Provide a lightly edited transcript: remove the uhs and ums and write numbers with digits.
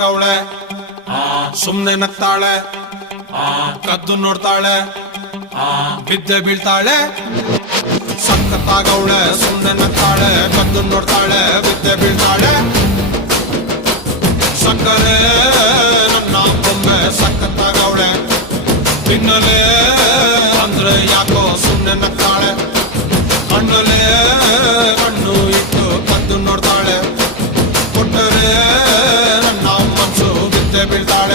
ಸಖತ್ತಾಗವಳೆ ಸುಮ್ನೆ ನಗ್ತಾಳೆ ಕದ್ದು ನೋಡ್ತಾಳೆ ಬಿದ್ದೆ ಬೀಳ್ತಾಳೆ ಸಖತ್ತಾಗವಳೆ ಸುಮ್ನೆ ನಗ್ತಾಳೆ ಕದ್ದು ನೋಡ್ತಾಳೆ ಬಿದ್ದೆ ಬೀಳ್ತಾಳೆ ಸಕ್ಕರೆ